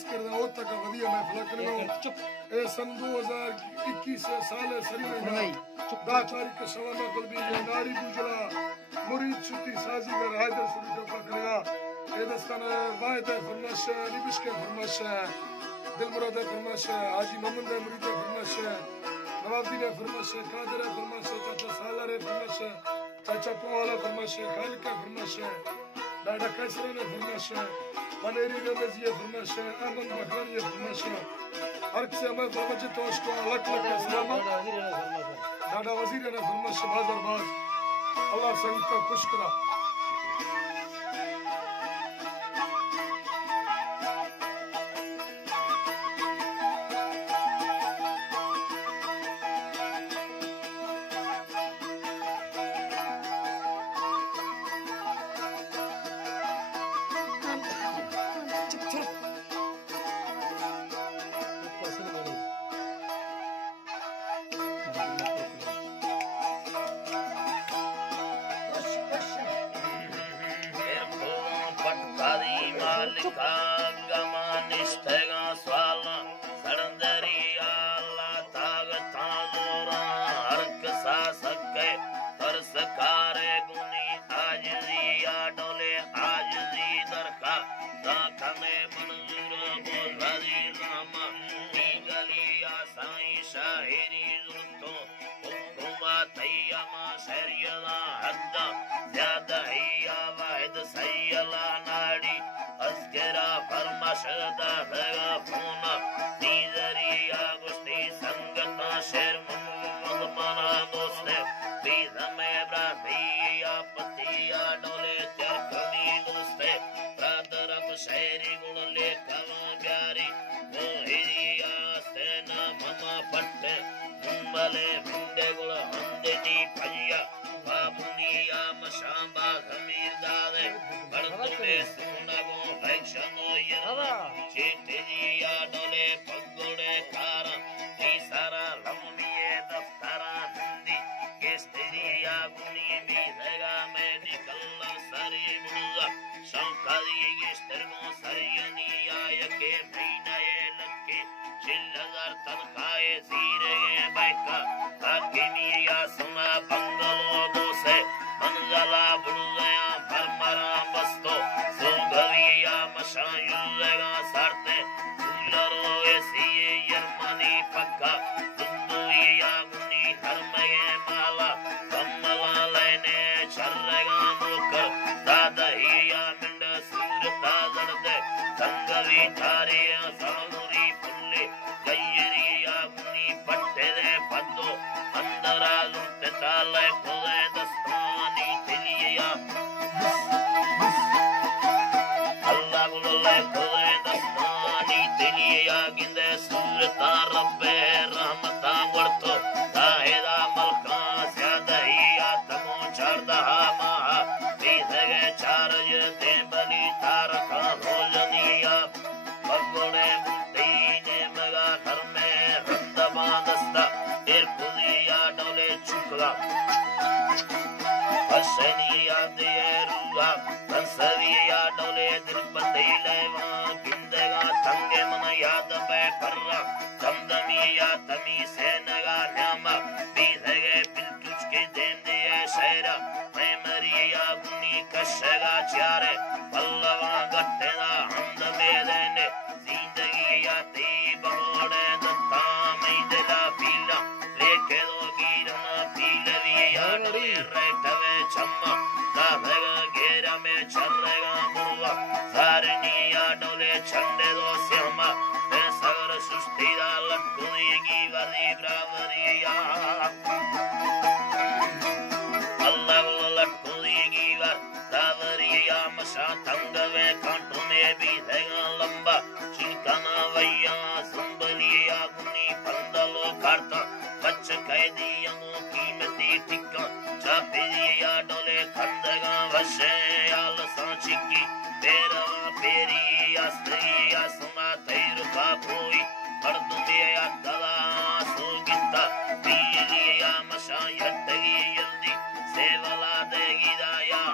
अर्ज कर रहा हूं तक वधिया महफिल करनो ए सन 2021 साल सरी में 10 तारीख को सवाना कलबी नारी गुजरा मुरीद छुट्टी साजी का रायदर सुरी टोपा करेगा ए दस्तान वायद फरमाश लिबिश के फरमाश दिल मुराद फरमाश हाजी मोहम्मद मुरीद फरमाश नवाबुद्दीन फरमाश कादर फरमाश चाचा सालार फरमाश चाचा पोवाला फरमाश खालिक फरमाश डाडा कैसर ने फरमाश मनेरी ने नजिया फरमाश अमन बखरानी फरमाश हर से मैं फरमाश तोश को अलग अलग सलाम डाडा वजीर ने फरमाश बाजार बाज अल्लाह संग का खुश करा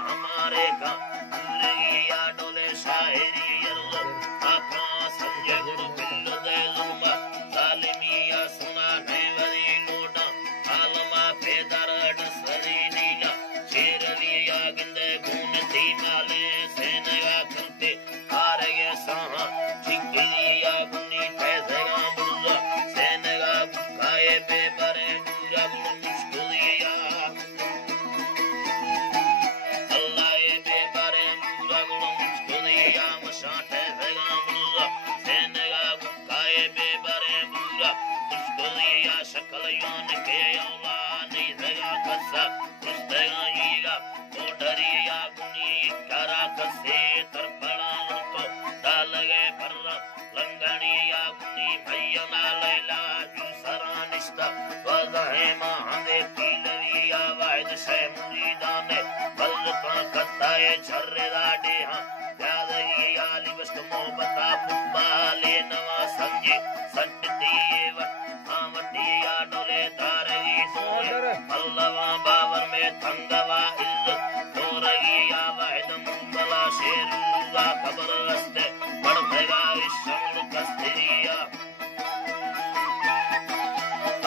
हमारे का डोले शायरी सा इस्तेगाईगा तो डरिया गुनी करा कसे तरपड़ा तो डाल गए पर्रा लंगड़िया गुनी भैया लैला जूसरा निष्ठा वज़हे महादे पीलविया वाहिद शे मुरीदाने बल्द पर कत्ताए छर्रे दाडे हाँ यादगी आली बस्त मोहब्बता फुटबाले नवा संजे सटती वटिया डोले तारगी सोए अल्लावा बाबर में थंगवा इज्जत तोरगिया वाहिद मुंबला शेरूगा खबर रस्ते बढ़ेगा इश्क़ कस्तरिया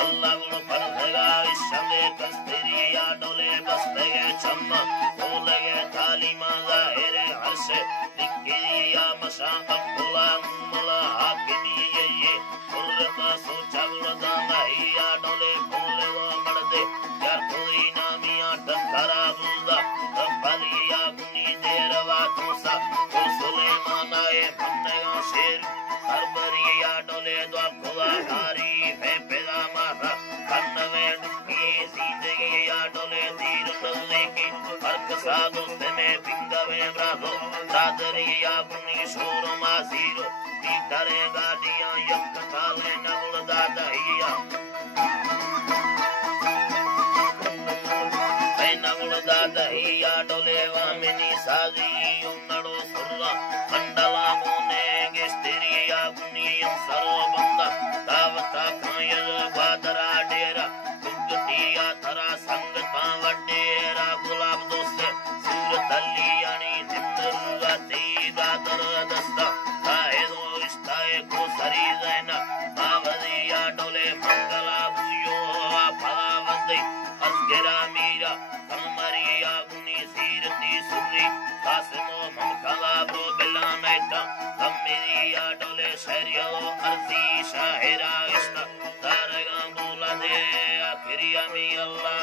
अल्लाह गुण बढ़ेगा इश्क़ कस्तरिया डोले बस्ते चम्मा बोले तालीमा ज़ाहिर हर्षे दिक्किया मशा अब्दुल्ला मुला हाकिमी ये कुर्रमा सोचा गुणदा महिया डोले बोले वो मर्दे यार कोई नामिया टकरा बुंदा तबलिया गुनी देरवा तोसा तो सुलेमान आए भन्नेगा शेर सरबरिया डोले दो खुदा हारी फे पैदा मारा कन्नवे दुखी जिंदगी या डोले तीर डोले की फर्क साधो में पिंगवे ब्रादो दादरिया गुनी शोर मासीरो पीटरे गाड़ियां यक काले नगुल दादहिया नगुल दादहिया डोले वामिनी साजी उन्नड़ो सुर्रा मंडला मोने गेस्टेरिया गुनी सरो बंदा दावता खायर बादरा डेरा दुगतिया थरा संगता वडेरा गुलाब दोस्त सूरत अलियानी जिंदरुगा तीदा दर दस्ता काहेदो रिश्ताए को सरी ज़ैना मावदिया डोले मंगला बुयो फला वंदई असगरा मीरा कमरिया गुनी सीरती सुरी कासिमो मनखला बो बिला मेटा कमरिया डोले शहरियो अर्जी शाहिरा इश्ता दारगा बोला दे आखिरिया मी अल्लाह